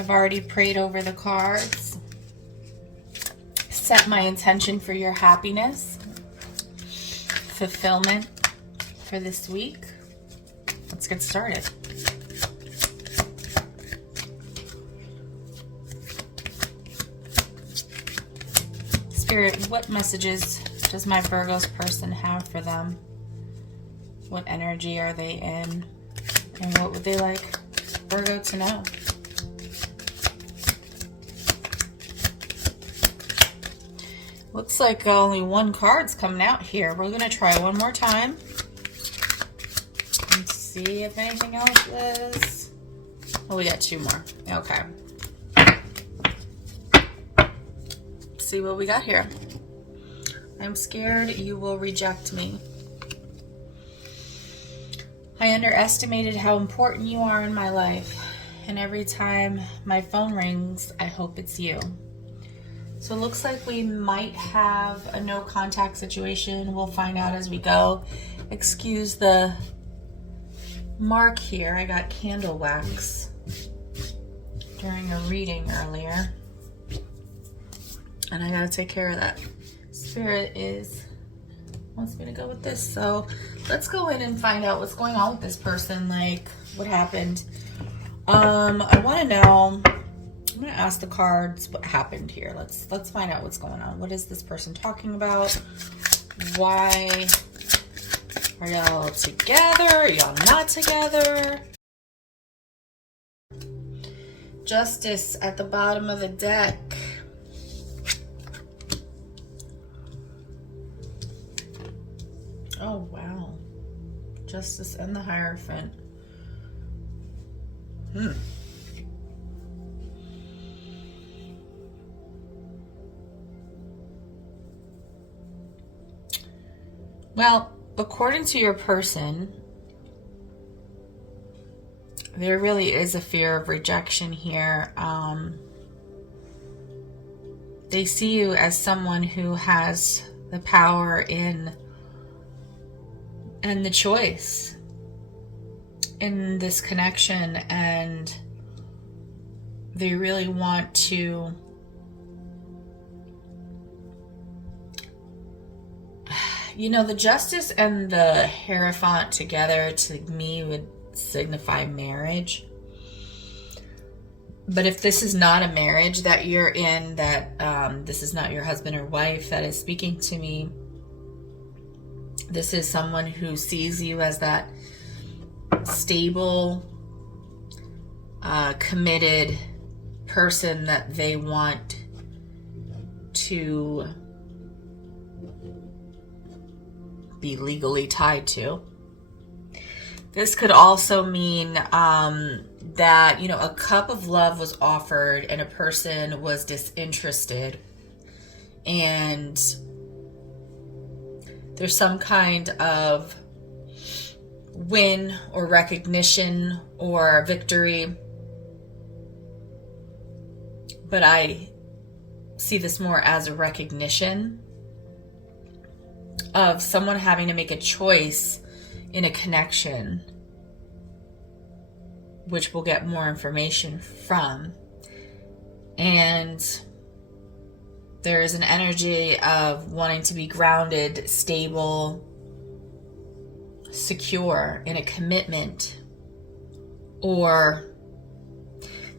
I've already prayed over the cards. Set my intention for your happiness, fulfillment for this week. Let's get started. Spirit, what messages does my Virgo's person have for them? What energy are they in? And what would they like Virgo to know? Looks like only one card's coming out here. We're going to try one more time. And see if anything else is. Oh, we got two more. Okay. See what we got here. I'm scared you will reject me. I underestimated how important you are in my life. And every time my phone rings, I hope it's you. So it looks like we might have a no contact situation. We'll find out as we go. Excuse the mark here. I got candle wax during a reading earlier. And I gotta take care of that. Spirit wants me to go with this. So let's go in and find out what's going on with this person. Like, what happened? I wanna know, I'm gonna ask the cards what happened here. Let's find out what's going on. What is this person talking about? Why are y'all together? Are y'all not together? Justice at the bottom of the deck. Oh, wow. Justice and the Hierophant. Well, according to your person, there really is a fear of rejection here. They see you as someone who has the power and the choice in this connection, and they really want to the Justice and the Hierophant together to me would signify marriage. But if this is not a marriage that you're in, that this is not your husband or wife that is speaking to me, this is someone who sees you as that stable, committed person that they want to be legally tied to. This could also mean that, a cup of love was offered and a person was disinterested, and there's some kind of win or recognition or victory. But I see this more as a recognition of someone having to make a choice in a connection, which we'll get more information from. And there is an energy of wanting to be grounded, stable, secure in a commitment. Or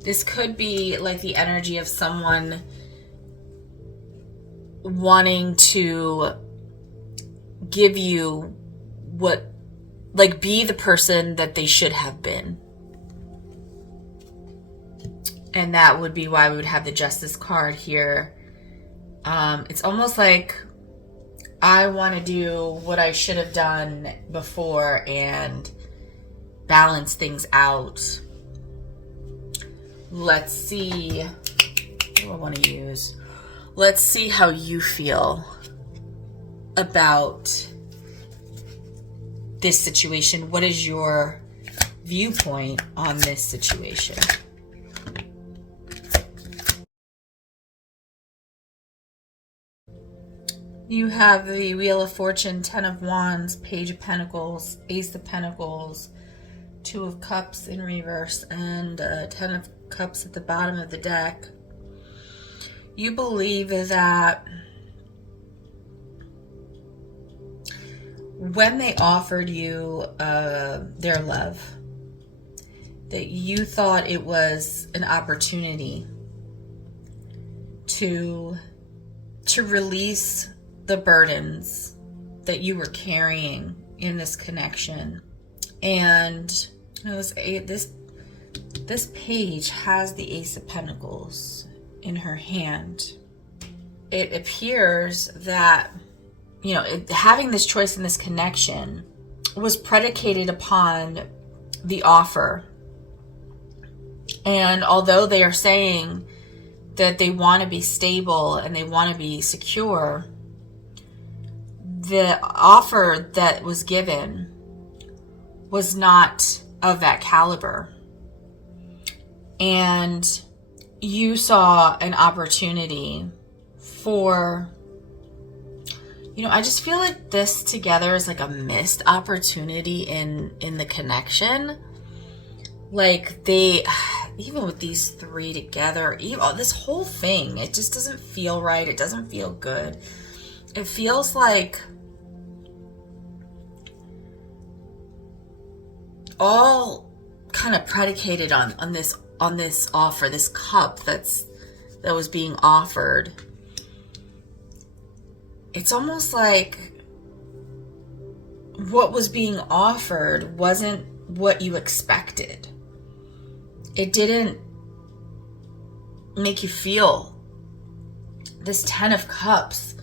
this could be like the energy of someone wanting to give you be the person that they should have been. And that would be why we would have the Justice card here. It's almost like I want to do what I should have done before and balance things out. Let's see. What do I want to use? Let's see how you feel about this situation. What is your viewpoint on this situation? You have the Wheel of Fortune, 10 of Wands, Page of Pentacles, Ace of Pentacles, 2 of Cups in reverse, and 10 of Cups at the bottom of the deck. You believe that when they offered you their love, that you thought it was an opportunity to release the burdens that you were carrying in this connection. And this page has the Ace of Pentacles in her hand. It appears that, you know, having this choice in this connection was predicated upon the offer. And although they are saying that they want to be stable and they want to be secure, the offer that was given was not of that caliber. And you saw an opportunity for, you know, I just feel like this together is like a missed opportunity in the connection. Like they, even with these three together, even this whole thing, it just doesn't feel right. It doesn't feel good. It feels like all kind of predicated on this offer, this cup that was being offered. It's almost like what was being offered wasn't what you expected. It didn't make you feel this 10 of Cups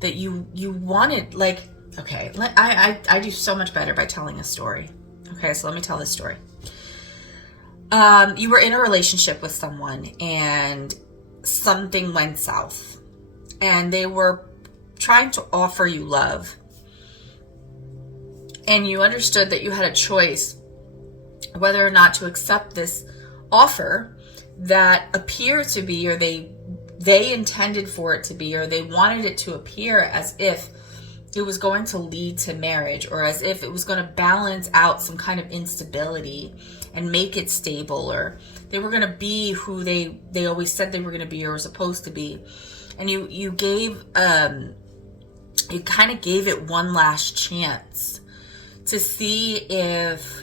that you wanted. Like, okay, I do so much better by telling a story. Okay, so let me tell this story. You were in a relationship with someone and something went south, and they were trying to offer you love, and you understood that you had a choice whether or not to accept this offer that appeared to be, or they intended for it to be, or they wanted it to appear as if it was going to lead to marriage, or as if it was going to balance out some kind of instability and make it stable, or they were going to be who they always said they were going to be or were supposed to be. And you gave you kind of gave it one last chance to see if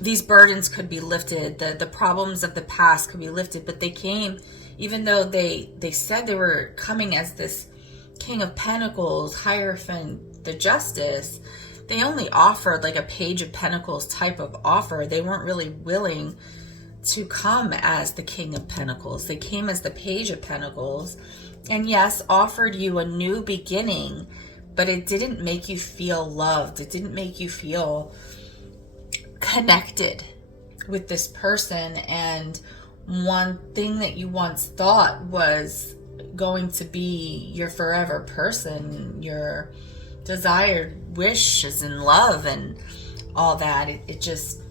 these burdens could be lifted, the problems of the past could be lifted. But they came, even though they said they were coming as this King of Pentacles, Hierophant, the Justice, they only offered like a Page of Pentacles type of offer. They weren't really willing to come as the King of Pentacles. They came as the Page of Pentacles, and yes, offered you a new beginning, but it didn't make you feel loved. It didn't make you feel connected with this person. And one thing that you once thought was going to be your forever person, your desired wishes and love and all that, it just,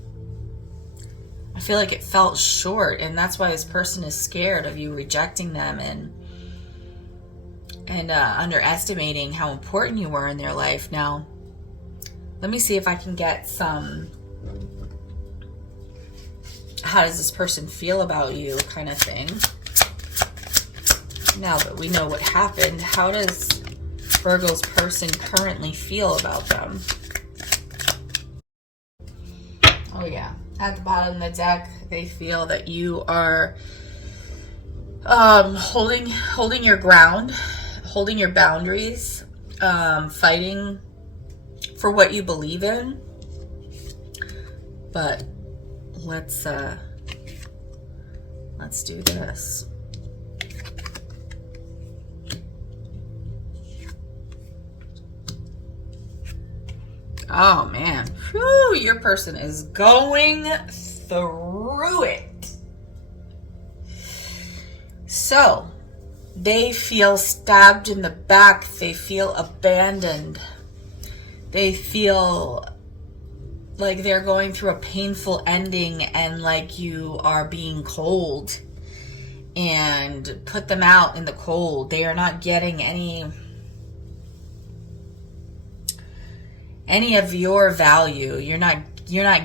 I feel like it felt short. And that's why this person is scared of you rejecting them and underestimating how important you were in their life. Now, let me see if I can get some, how does this person feel about you kind of thing. Now that we know what happened, how does Virgo's person currently feel about them? Oh yeah, at the bottom of the deck, they feel that you are holding your ground, holding your boundaries, fighting for what you believe in. But let's do this. Oh man, whew, your person is going through it. So they feel stabbed in the back. They feel abandoned. They feel like they're going through a painful ending, and like you are being cold and put them out in the cold. They are not getting any of your value. You're not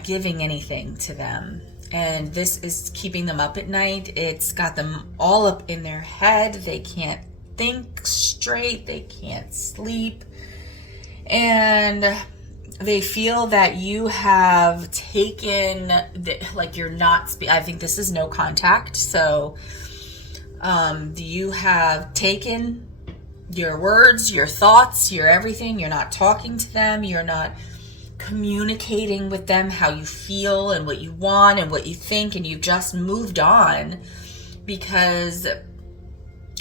giving anything to them. And this is keeping them up at night. It's got them all up in their head. They can't think straight. They can't sleep. And they feel that you have taken, like you're not, I think this is no contact. So you have taken your words, your thoughts, your everything. You're not talking to them. You're not communicating with them how you feel and what you want and what you think, and you've just moved on because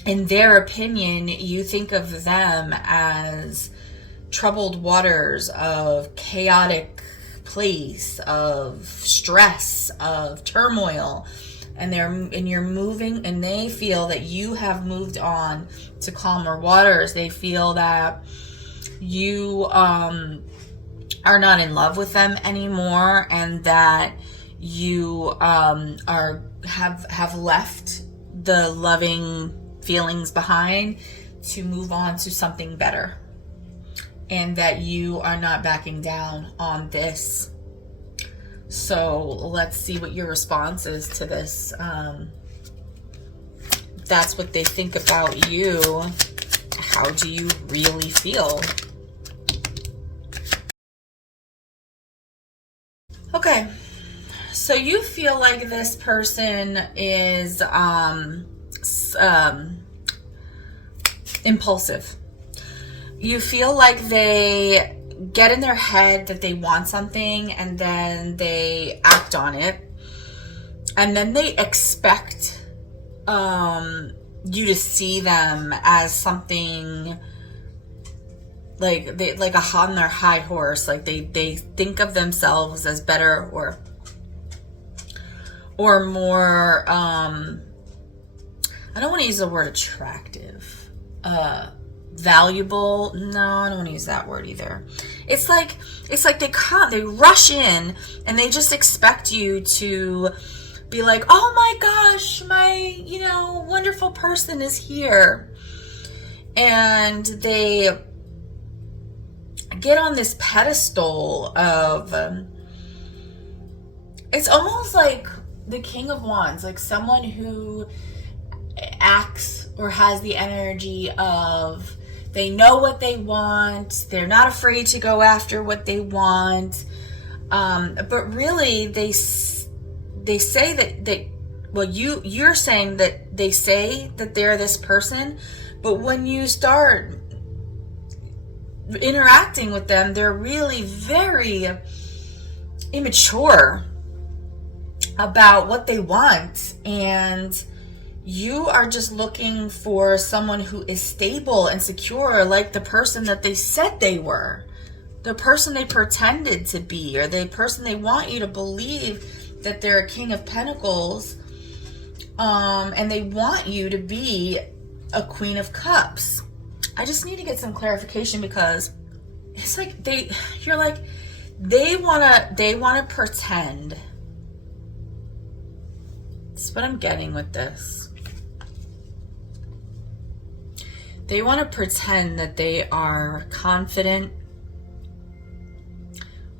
in their opinion you think of them as troubled waters of chaotic place, of stress, of turmoil, and you're moving, and they feel that you have moved on to calmer waters. They feel that you are not in love with them anymore, and that you have left the loving feelings behind to move on to something better, and that you are not backing down on this. So let's see what your response is to this. That's what they think about you. How do you really feel? Okay, so you feel like this person is impulsive. You feel like they get in their head that they want something, and then they act on it, and then they expect you to see them as something like on their high horse. Like they think of themselves as better or more I don't want to use the word attractive, valuable. No, I don't want to use that word either. It's like they rush in and they just expect you to be like, oh my gosh, my wonderful person is here, and they get on this pedestal of it's almost like the King of Wands, like someone who acts or has the energy of they know what they want, they're not afraid to go after what they want, but really they say that well, you're saying that they say that they're this person, but when you start interacting with them, they're really very immature about what they want, and you are just looking for someone who is stable and secure, like the person that they said they were, the person they pretended to be, or the person they want you to believe that they're a King of Pentacles, and they want you to be a Queen of Cups. I just need to get some clarification, because it's like they wanna pretend. That's what I'm getting with this. They want to pretend that they are confident,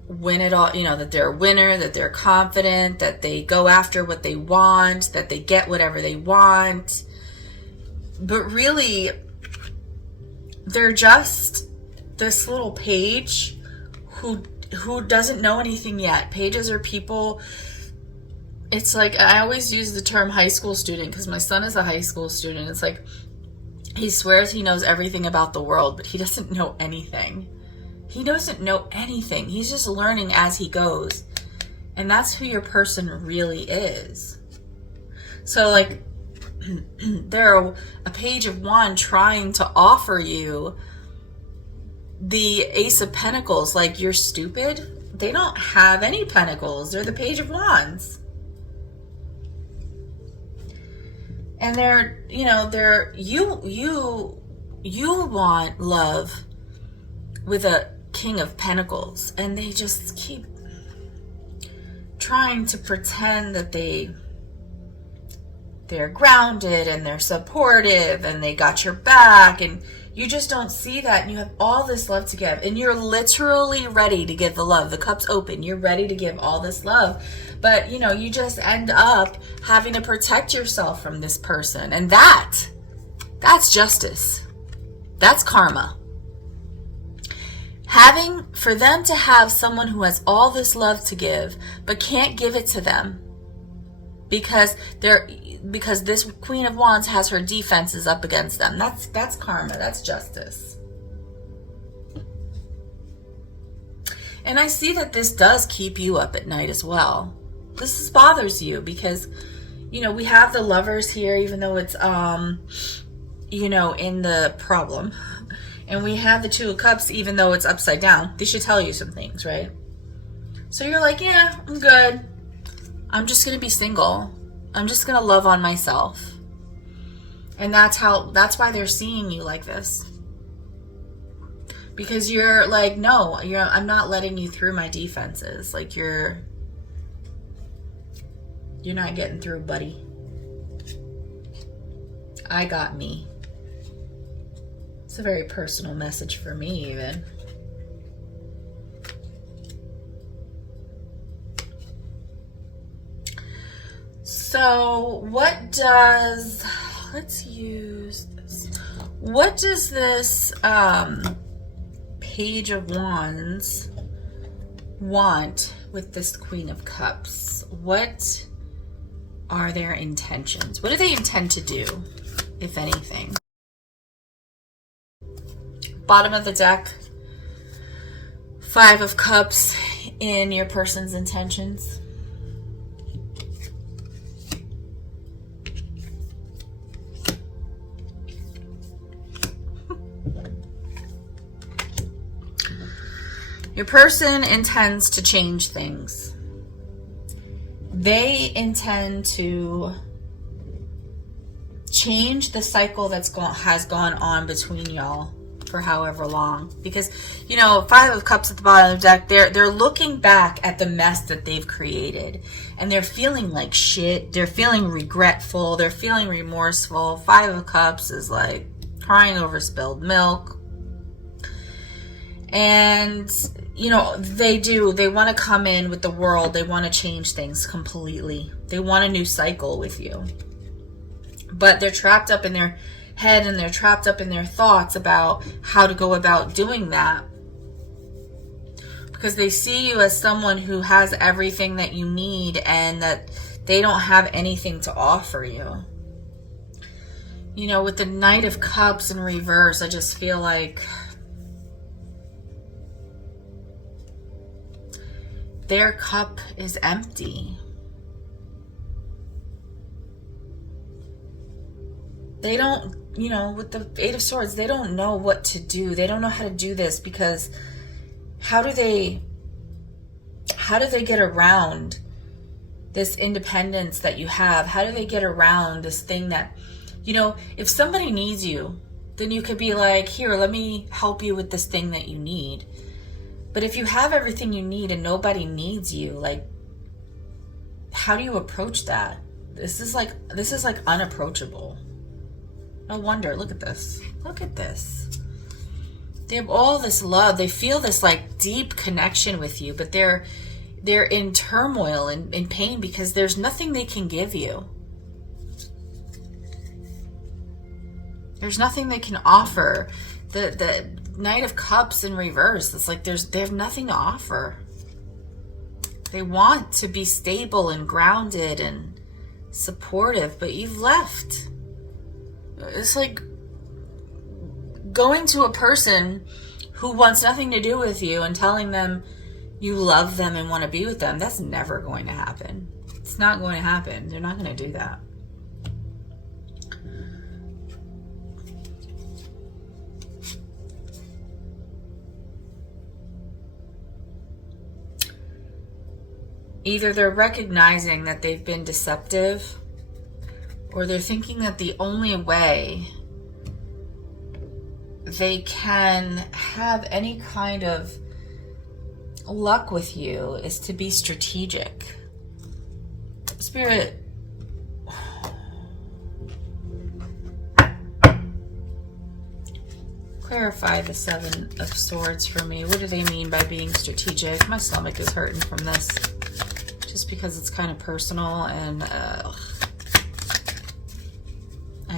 win it all, that they're a winner, that they're confident, that they go after what they want, that they get whatever they want. But really, they're just this little page who doesn't know anything yet. Pages are people. It's like, I always use the term high school student because my son is a high school student. It's like he swears he knows everything about the world, but he doesn't know anything. He doesn't know anything. He's just learning as he goes. And that's who your person really is. So like they're a page of wand trying to offer you the Ace of Pentacles. Like, you're stupid. They don't have any pentacles. They're the Page of Wands. And you want love with a King of Pentacles, and they just keep trying to pretend that they they're grounded and they're supportive and they got your back, and you just don't see that, and you have all this love to give, and you're literally ready to give the love. The cup's open. You're ready to give all this love, but you know, you just end up having to protect yourself from this person, and that's justice. That's karma. For them to have someone who has all this love to give but can't give it to them because this Queen of Wands has her defenses up against them. That's karma. That's justice. And I see that this does keep you up at night as well. This bothers you because, you know, we have the Lovers here, even though it's you know, in the problem. And we have the Two of Cups, even though it's upside down. They should tell you some things, right? So you're like, yeah, I'm good. I'm just going to be single. I'm just going to love on myself. And that's why they're seeing you like this. Because you're like, no, I'm not letting you through my defenses. Like you're not getting through, buddy. I got me. It's a very personal message for me, even. So let's use this. What does this Page of Wands want with this Queen of Cups? What are their intentions? What do they intend to do, if anything? Bottom of the deck, Five of Cups in your person's intentions. Your person intends to change things. They intend to change the cycle has gone on between y'all for however long. Because, you know, Five of Cups at the bottom of the deck, they're looking back at the mess that they've created, and they're feeling like shit. They're feeling regretful. They're feeling remorseful. Five of Cups is like crying over spilled milk. And, you know, they want to come in with the world. They want to change things completely. They want a new cycle with you. But they're trapped up in their head, and they're trapped up in their thoughts about how to go about doing that. Because they see you as someone who has everything that you need, and that they don't have anything to offer you. You know, with the Knight of Cups in reverse, I just feel like their cup is empty. They don't, you know, with the Eight of Swords, they don't know what to do. They don't know how to do this, because how do they get around this independence that you have? How do they get around this thing that, you know, if somebody needs you, then you could be like, here, let me help you with this thing that you need. But if you have everything you need and nobody needs you, like, how do you approach that? This is like unapproachable. No wonder. Look at this. Look at this. They have all this love. They feel this like deep connection with you, but they're in turmoil and in pain because there's nothing they can give you. There's nothing they can offer. The Knight of Cups in reverse, it's like they have nothing to offer. They want to be stable and grounded and supportive, but you've left. It's like going to a person who wants nothing to do with you and telling them you love them and want to be with them. That's never going to happen. It's not going to happen. They're not going to do that. Either they're recognizing that they've been deceptive, or they're thinking that the only way they can have any kind of luck with you is to be strategic. Spirit, Clarify the Seven of Swords for me. What do they mean by being strategic? My stomach is hurting from this. Just because it's kind of personal and I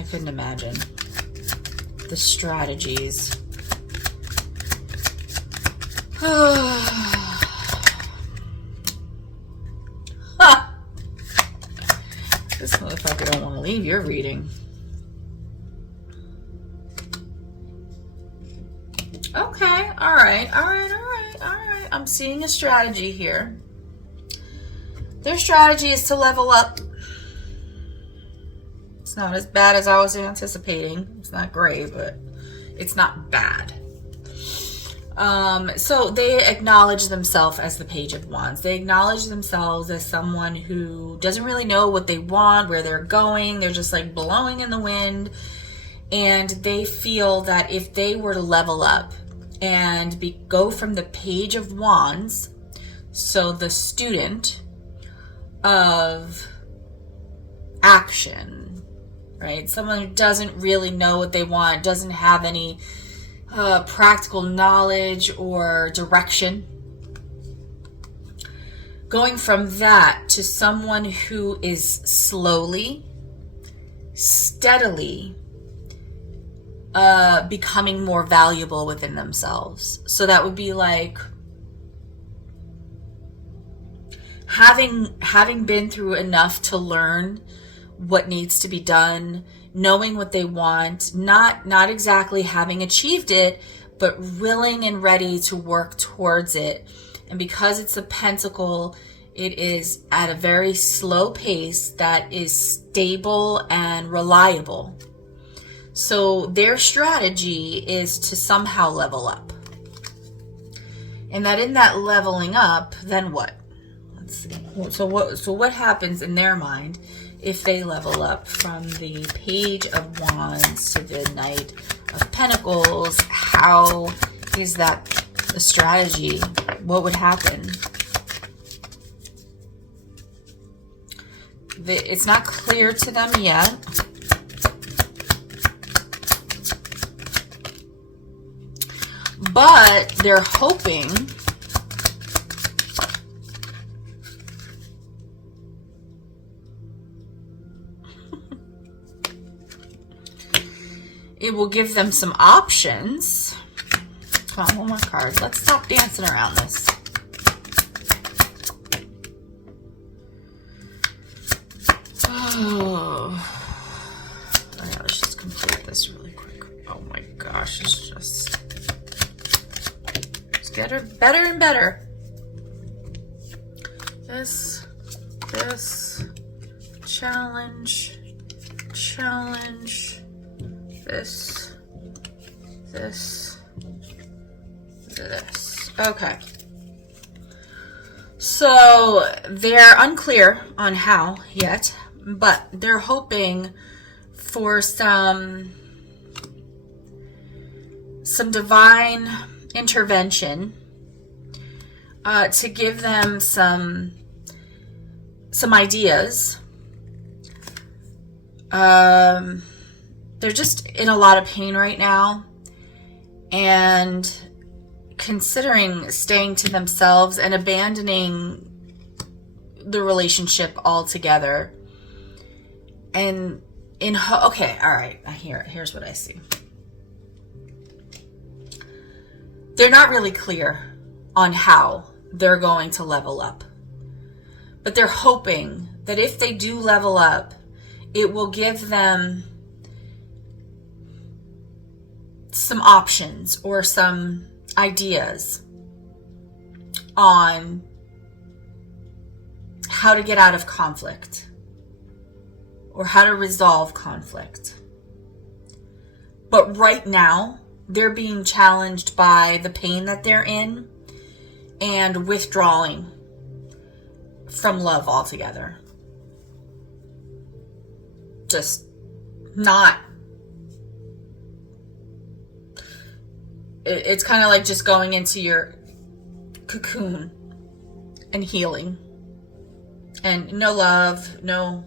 couldn't imagine the strategies. This motherfucker don't want to leave your reading. Okay, all right. I'm seeing a strategy here. Their strategy is to level up. It's not as bad as I was anticipating. It's not great, but it's not bad. So they acknowledge themselves as the Page of Wands. They acknowledge themselves as someone who doesn't really know what they want, where they're going. They're just like blowing in the wind. And they feel that if they were to level up and go from the Page of Wands, so the student of action, right? Someone who doesn't really know what they want, doesn't have any practical knowledge or direction. Going from that to someone who is slowly, steadily becoming more valuable within themselves. So that would be like having been through enough to learn what needs to be done, knowing what they want, not exactly having achieved it, but willing and ready to work towards it. And because it's a pentacle, it is at a very slow pace that is stable and reliable. So their strategy is to somehow level up. And that in that leveling up, then what? Let's see. So what happens in their mind if they level up from the Page of Wands to the Knight of Pentacles? How is that the strategy? What would happen? It's not clear to them yet. But they're hoping it will give them some options. Come on, one more card. Let's stop dancing around this. Oh, yeah, let's just complete this really quick. Oh my gosh, it's just better and better. This, challenge, this. Okay. So they're unclear on how yet, but they're hoping for some divine intervention to give them some ideas. They're just in a lot of pain right now and considering staying to themselves and abandoning the relationship altogether. And okay, all right, here's what I see. They're not really clear on how they're going to level up, but they're hoping that if they do level up, it will give them some options or some ideas on how to get out of conflict or how to resolve conflict. But right now, they're being challenged by the pain that they're in and withdrawing from love altogether. Just not. It's kind of like just going into your cocoon and healing. And no love, no.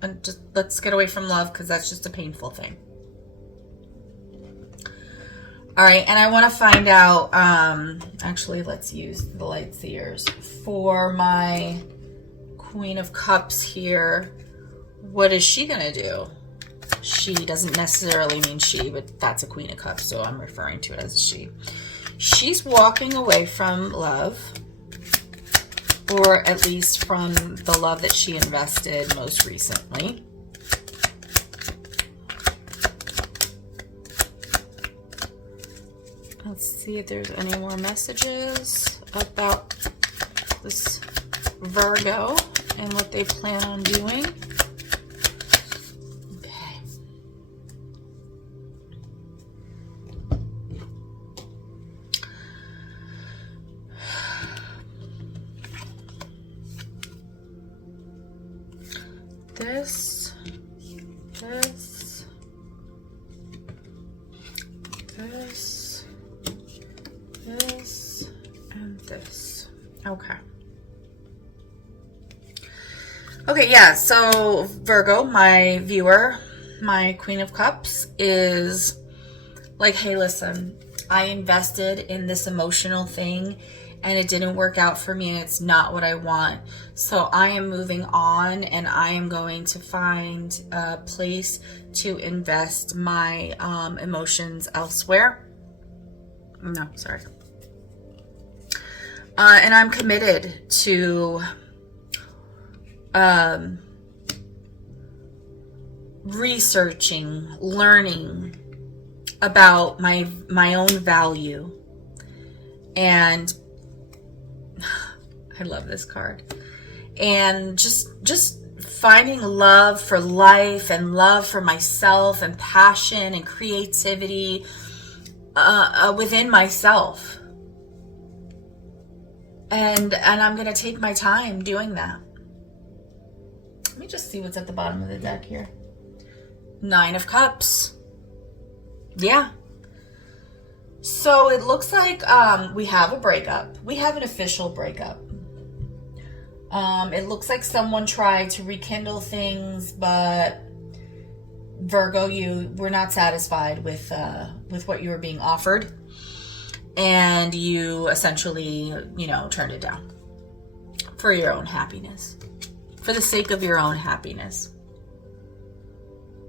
And just let's get away from love because that's just a painful thing. All right, and I want to find out, actually, let's use the light seers for my Queen of Cups here. What is she going to do? She doesn't necessarily mean she, but that's a Queen of Cups, so I'm referring to it as she. She's walking away from love, or at least from the love that she invested most recently. Let's see if there's any more messages about this Virgo and what they plan on doing. Okay. This, and this. Okay. Okay, yeah, so Virgo, my viewer, my Queen of Cups, is like, hey, listen, I invested in this emotional thing and it didn't work out for me and it's not what I want. So I am moving on and I am going to find a place to invest my emotions elsewhere. No, sorry. And I'm committed to researching, learning about my own value. And I love this card. And just finding love for life and love for myself and passion and creativity within myself. And I'm going to take my time doing that. Let me just see what's at the bottom of the deck here. 9 of Cups. Yeah. So it looks like we have a breakup. We have an official breakup. It looks like someone tried to rekindle things, but Virgo, you were not satisfied with what you were being offered. And you essentially, turned it down for your own happiness, for the sake of your own happiness.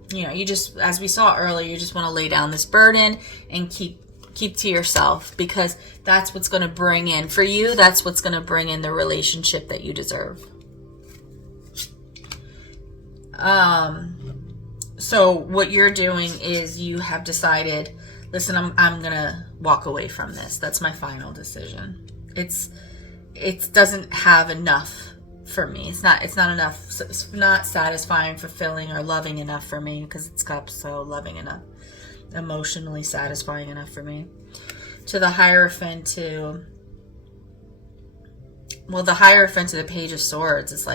You just, as we saw earlier, you just want to lay down this burden and keep to yourself, because that's what's going to bring in, for you, that's what's going to bring in the relationship that you deserve. So what you're doing is you have decided, listen, I'm going to walk away from this. That's my final decision. It doesn't have enough for me. It's not enough. It's not satisfying, fulfilling, or loving enough for me, because it's cups, so loving enough, emotionally satisfying enough for me. To the Hierophant, the Hierophant to the Page of Swords is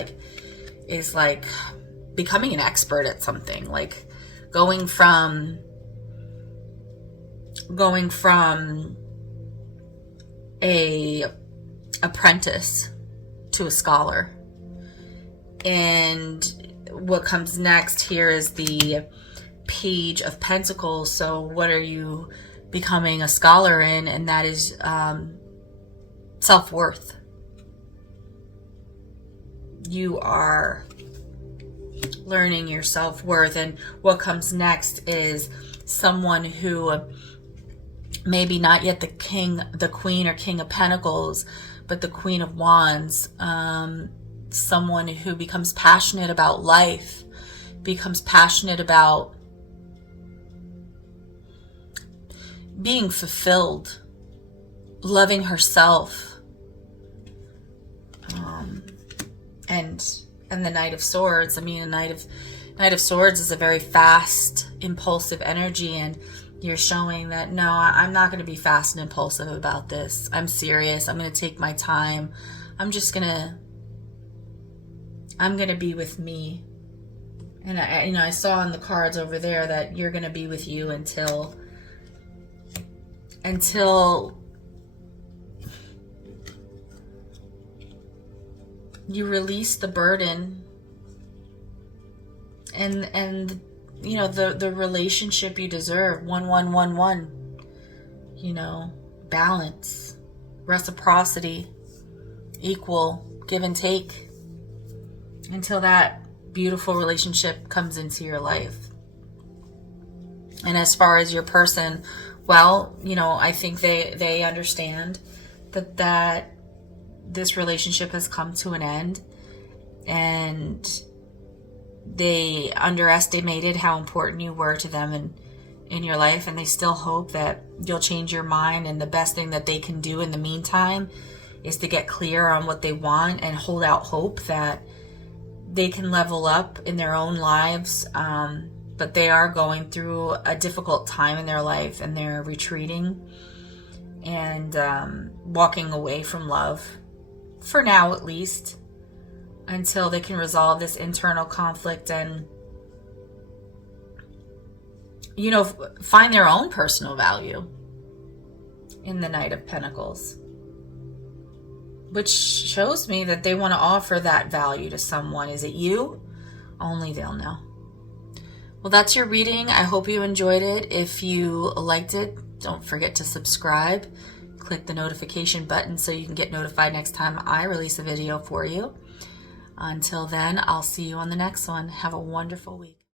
like becoming an expert at something, like going from a apprentice to a scholar. And what comes next here is the Page of Pentacles. So what are you becoming a scholar in? And that is self-worth. You are learning your self-worth. And what comes next is someone who maybe not yet the Queen or King of Pentacles, but the Queen of Wands. Someone who becomes passionate about life, becomes passionate about being fulfilled, loving herself. And the Knight of Swords. I mean, a Knight of Swords is a very fast, impulsive energy, and you're showing that, no, I'm not going to be fast and impulsive about this. I'm serious. I'm going to take my time. I'm going to be with me. And I saw in the cards over there that you're going to be with you until you release the burden and the relationship you deserve. 1111. you know, balance, reciprocity, equal give and take, until that beautiful relationship comes into your life. And as far as your person, well, you know, I think they understand that this relationship has come to an end, and they underestimated how important you were to them in your life, and they still hope that you'll change your mind. And the best thing that they can do in the meantime is to get clear on what they want and hold out hope that they can level up in their own lives. But they are going through a difficult time in their life, and they're retreating and walking away from love, for now at least, until they can resolve this internal conflict and, you know, find their own personal value in the Knight of Pentacles, which shows me that they want to offer that value to someone. Is it you? Only they'll know. Well, that's your reading. I hope you enjoyed it. If you liked it, don't forget to subscribe. Click the notification button so you can get notified next time I release a video for you. Until then, I'll see you on the next one. Have a wonderful week.